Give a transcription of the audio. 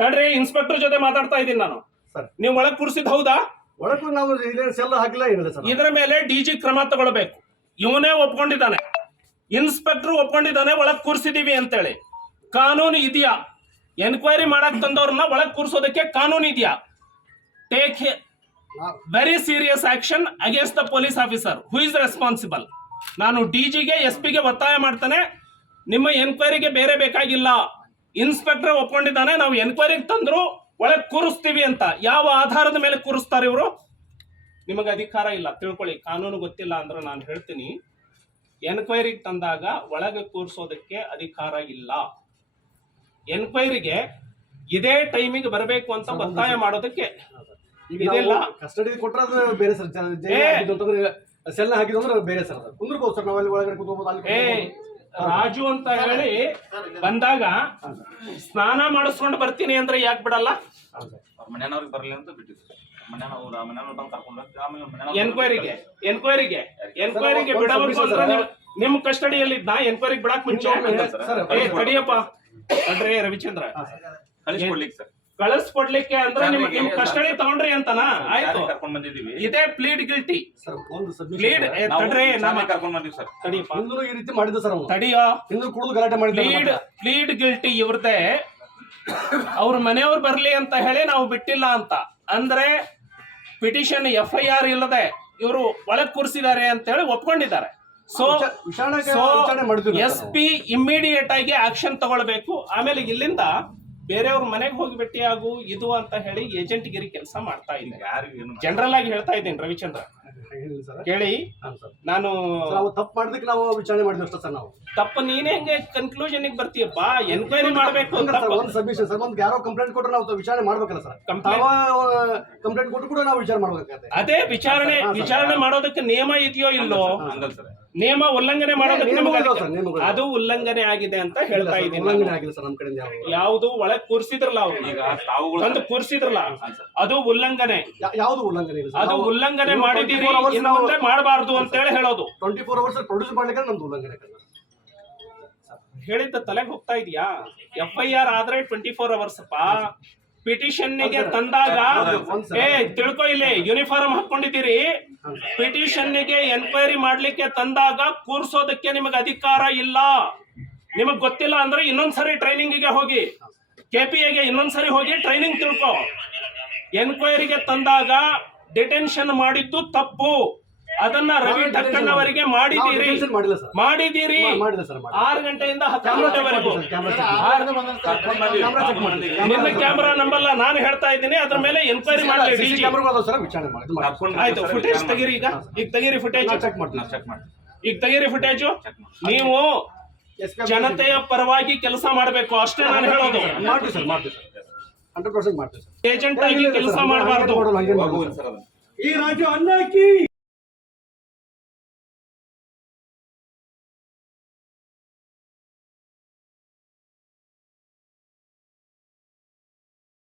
ತಡ್ರಿ ಇನ್ಸ್ಪೆಕ್ಟರ್ ಜೊತೆ ಮಾತಾಡ್ತಾ ಇದ್ದೀನಿ ನಾನು. ನೀವು ಒಳಗ್ ಕೂರಿಸಿದ್ ಹೌದಾ? ಒಳಗೂ ನಾವು ಸೆಲ್ ಹಾಕಿಲ್ಲ ಏನಿಲ್ಲ ಸರ್. ಇದರ ಮೇಲೆ ಡಿಜಿ ಕ್ರಮ ತಗೊಳ್ಬೇಕು. ಇವನೇ ಒಪ್ಕೊಂಡಿದ್ದಾನೆ, ಇನ್ಸ್ಪೆಕ್ಟರ್ ಒಪ್ಕೊಂಡಿದ್ದಾನೆ ಒಳಗ್ ಕೂರಿಸಿದೀವಿ ಅಂತೇಳಿ. ಕಾನೂನು ಇದೆಯಾ? ಎನ್ಕ್ವೈರಿ ಮಾಡಕ್ ತಂದವ್ರನ್ನ ಒಳಗ್ ಕೂರಿಸೋದಕ್ಕೆ ಕಾನೂನು ಇದೆಯಾ? Take very serious action against the police officer who is responsible. ನಾನು ಡಿಜಿಗೆ SP ಗೆ ಒತ್ತಾಯ ಮಾಡ್ತಾನೆ, ನಿಮ್ಮ ಎನ್ಕ್ವೈರಿಗೆ ಬೇರೆ ಬೇಕಾಗಿಲ್ಲ. ಇನ್ಸ್ಪೆಕ್ಟರ್ ಒಪ್ಕೊಂಡಿದ್ದಾನೆ, ನಾವು ಎನ್ಕ್ವೈರಿಗೆ ತಂದ್ರು ಒಳಗೆ ಕೂರಿಸ್ತೀವಿ ಅಂತ. ಯಾವ ಆಧಾರದ ಮೇಲೆ ಕೂರಿಸ್ತಾರೆ ಇವರು? ನಿಮಗೆ ಅಧಿಕಾರ ಇಲ್ಲ, ತಿಳ್ಕೊಳ್ಳಿ. ಕಾನೂನು ಗೊತ್ತಿಲ್ಲ ಅಂದ್ರೆ ನಾನು ಹೇಳ್ತೀನಿ, ಎನ್ಕ್ವೈರಿಗೆ ತಂದಾಗ ಒಳಗೆ ಕೂರಿಸೋದಕ್ಕೆ ಅಧಿಕಾರ ಇಲ್ಲ. ಎನ್ಕ್ವೈರಿಗೆ ಇದೇ ಟೈಮಿಗೆ ಬರಬೇಕು ಅಂತ ಒತ್ತಾಯ ಮಾಡೋದಕ್ಕೆ ಇದೆಲ್ಲ ಕಸ್ಟಡಿ ಕೊಟ್ಟರೆ ಅದು ಬೇರೆ ಸರ್. ಸೆಲ್ ಹಾಕಿದ್ರೆ ಬೇರೆ ಸರ್. ಕುಂದ್ರಬಹುದು ಸರ್, ನಾವಲ್ಲಿ ಒಳಗಡೆ ಕೂತ್ಕೋಬಹುದು. ರಾಜು ಅಂತ ಹೇಳಿ ಬಂದಾಗ ಸ್ನಾನ ಮಾಡಿಸ್ಕೊಂಡು ಬರ್ತೀನಿ ಅಂದ್ರೆ ಯಾಕೆ ಬಿಡಲ್ಲ? ಮನೆಯವ್ರಿಗೆ ಬರಲಿ ಅಂತ ಬಿಟ್ಟಿದ್ರು. ಎನ್ಕ್ವೈರಿಗೆ ಬಿಡಬೇಕು ಅಂದ್ರೆ ನಿಮ್ ಕಸ್ಟಡಿಯಲ್ಲಿ ಇದ್ದ ಎನ್ಕ್ವೈರಿಗೆ ಬಿಡಕ್ ಮುಂಚೆ ತಡಿಯಪ್ಪ ಅಂದ್ರೆ ರವಿಚಂದ್ರ ಕಳಿಸ್ಕೊಡ್ಲಿಕ್ಕೆ ಅಂದ್ರೆ ನಿಮ್ ಕಸ್ಟಡಿ ತಗೊಂಡ್ರಿ ಅಂತನಾ? ಆಯ್ತು, ಕರ್ಕೊಂಡ್ ಬಂದಿದೀವಿ. ಇದೇ ಪ್ಲೀಡ್ ಗಿಲ್ಟಿ. ಕರ್ಕೊಂಡ್ ಬಂದಿವಿ ಸರ್. ಈ ರೀತಿ ಮಾಡಿದ್ದು ಸರ್. ತಡಿಯೋ, ಕುಡಿದು ಗಲಾಟೆ ಮಾಡಿದ್ರು. ಪ್ಲೀಡ್ ಗಿಲ್ಟಿ ಇವ್ರದೇ. ಅವ್ರ ಮನೆಯವ್ರು ಬರ್ಲಿ ಅಂತ ಹೇಳಿ ನಾವು ಬಿಟ್ಟಿಲ್ಲ ಅಂತ ಅಂದ್ರೆ ಪಿಟಿಷನ್ FIR ಇಲ್ಲದೆ ಇವರು ಒಳಗ್ ಕೂರಿಸಿದ್ದಾರೆ ಅಂತ ಹೇಳಿ ಒಪ್ಕೊಂಡಿದ್ದಾರೆ. ಸೊ SP ಇಮ್ಮಿಡಿಯೇಟ್ ಆಗಿ ಆಕ್ಷನ್ ತಗೊಳ್ಬೇಕು. ಆಮೇಲೆ ಇಲ್ಲಿಂದ ಬೇರೆಯವ್ರ ಮನೆಗೆ ಹೋಗಿ ಭೇಟಿಯಾಗು ಇದು ಅಂತ ಹೇಳಿ ಏಜೆಂಟ್ ಗಿರಿ ಕೆಲಸ ಮಾಡ್ತಾ ಇಲ್ಲ. ಜನರಲ್ ಆಗಿ ಹೇಳ್ತಾ ಇದ್ದೀನಿ ರವಿಚಂದ್ರ, ಕೇಳಿ. ನಾನು ತಪ್ಪು ಮಾಡಿದಕ್ಕೆ ನಾವು ವಿಚಾರಣೆ ಮಾಡಿದ್ವಿ ಅಷ್ಟೇ ಸರ್. ನಾವು ತಪ್ಪು ನೀನೇ ಹೆಂಗೆ ಕನ್ಕ್ಲೂಷನ್ ಬರ್ತೀಯಪ್ಪ? ಎನ್ಕ್ವೈರಿ ಮಾಡ್ಬೇಕು. ಒಂದು ಸಬ್ಮಿಷನ್ ಸರ್, ಒಂದು ಯಾರೋ ಕಂಪ್ಲೇಂಟ್ ಕೊಟ್ಟರೆ ನಾವು ವಿಚಾರಣೆ ಮಾಡ್ಬೇಕಲ್ಲ ಸರ್. ಕಂಪ್ಲೇಂಟ್ ಕೊಟ್ಟು ಕೂಡ ನಾವು ವಿಚಾರ ಮಾಡ್ಬೇಕಾಗುತ್ತೆ. ಅದೇ ವಿಚಾರಣೆ ಮಾಡೋದಕ್ಕೆ ನಿಯಮ ಇದೆಯೋ ಇಲ್ಲೋ? ನಿಯಮ ಉಲ್ಲಂಘನೆ ಮಾಡೋದಕ್ಕೆ ಅದು ಉಲ್ಲಂಘನೆ ಆಗಿದೆ ಅಂತ ಹೇಳ್ತಾ ಇದ್ದೀನಿ. ಯಾವುದು ಒಳಗ್ ಕೂರಿಸಿದ್ರಲ್ಲ ಅವ್ರು ತಂದು ಕೂರಿಸಿದ್ರಲ್ಲ, ಅದು ಉಲ್ಲಂಘನೆ. ಯಾವುದು ಉಲ್ಲಂಘನೆ? ಅದು ಉಲ್ಲಂಘನೆ ಮಾಡಿದೀರಿ, ಇನ್ನು ಮುಂದೆ ಮಾಡಬಾರ್ದು ಅಂತ ಹೇಳಿ ಹೇಳೋದು. 24 hours ಪ್ರೊಡ್ಯೂಸ್ ಮಾಡ್ಲಿಕ್ಕೆ ನಮ್ದು ಉಲ್ಲಂಘನೆ ಹೇಳಿದ್ದ ತಲೆಗೆ ಹೋಗ್ತಾ ಇದೆಯಾ? FIR ಆದ್ರೆ 24 hours ಅಪ್ಪ. ಪಿಟಿಷನ್ ಗೆ ತಂದಾಗ ತಿಳ್ಕೊ, ಇಲ್ಲಿ ಯೂನಿಫಾರ್ಮ್ ಹಾಕೊಂಡಿದ್ದೀರಿ. ಪಿಟಿಷನ್ ಗೆ ಎನ್ಕ್ವೈರಿ ಮಾಡ್ಲಿಕ್ಕೆ ತಂದಾಗ ಕೂರ್ಸೋದಕ್ಕೆ ನಿಮಗೆ ಅಧಿಕಾರ ಇಲ್ಲ. ನಿಮಗ್ ಗೊತ್ತಿಲ್ಲ ಅಂದ್ರೆ ಇನ್ನೊಂದ್ಸರಿ ಟ್ರೈನಿಂಗ್ ಗೆ ಹೋಗಿ, KPA ಗೆ ಇನ್ನೊಂದ್ಸರಿ ಹೋಗಿ ಟ್ರೈನಿಂಗ್ ತಿಳ್ಕೊ. ಎನ್ಕ್ವೈರಿಗೆ ತಂದಾಗ ಡಿಟೆನ್ಷನ್ ಮಾಡಿದ್ದು ತಪ್ಪು. ಅದನ್ನ ರವಿ ಠಕ್ಕಣ್ಣವರಿಗೆ ಮಾಡಿದ್ದೀರಿ. 6 ಗಂಟೆಯಿಂದ 10 ಗಂಟೆವರೆಗೂ ನಿನ್ನ ಕ್ಯಾಮೆರಾ ನಂಬಲ್ಲ, ನಾನು ಹೇಳ್ತಾ ಇದ್ದೀನಿ. ಅದ್ರ ಮೇಲೆ ಎನ್ಕ್ವೈರಿ ಮಾಡಲಿ. ಆಯ್ತು, ಫುಟೇಜ್ ತೆಗೀರಿ. ಈಗ ತೆಗೀರಿ ಫುಟೇಜ್. ಈಗ ತೆಗೀರಿ ಫುಟೇಜು. ನೀವು ಜನತೆಯ ಪರವಾಗಿ ಕೆಲಸ ಮಾಡಬೇಕು ಅಷ್ಟೇ ನಾನು ಹೇಳೋದು. ಏಜೆಂಟ್ ಆಗಿ ಕೆಲಸ ಮಾಡಬಾರ್ದು. ಈ ರಾಜ್ಯ ಅನ್ನಕ್ಕೆ